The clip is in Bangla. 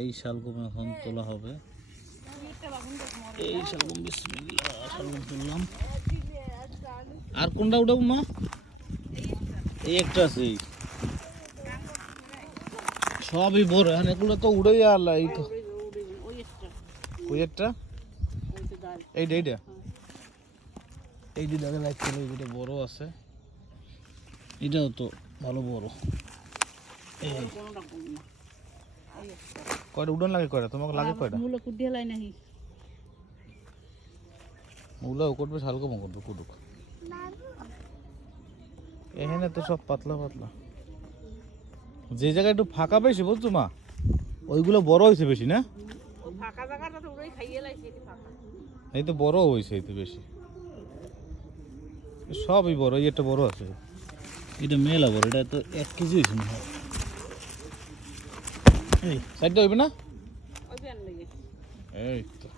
এই শালগম এখন তোলা হবে। এই শালগম বিসমিল্লাহ, শালগম তুললাম। আর কোনটা উঠাবো মা? এই একটা আছে, সবই বড়। এখন এগুলো তো উড়ে আল্লাহ। এই তো ওই একটা, এইটা এইটা এইটা দেখা যাচ্ছে, এইটা বড় আছে। এটাও তো ভালো বড়। কয়টা উড়ন লাগে? কয়টা তোমাকে লাগে? কয়টা মূলা কুটিয়ে লাই নাহি? মূলাও করবে, শালগমও করবে, কুটুক। এখানে তো সব পাতলা পাতলা। যে জায়গায় একটু ফাঁকা বেশি বুঝছো মা, ওইগুলো বড় হয়েছে বেশি না? ফাঁকা জায়গাটা তো ওরাই খাইয়ে লাইছে, এটি ফাঁকা। এই তো বড় হয়েছে, এই তো বেশি, সবই বড়। এই একটা বড় আছে, এটা মেলা বড়। এটা তো 1 কেজি হয়েছে না? এই সাইডটা হইবে না? ওই ব্যান লাগে। এই তো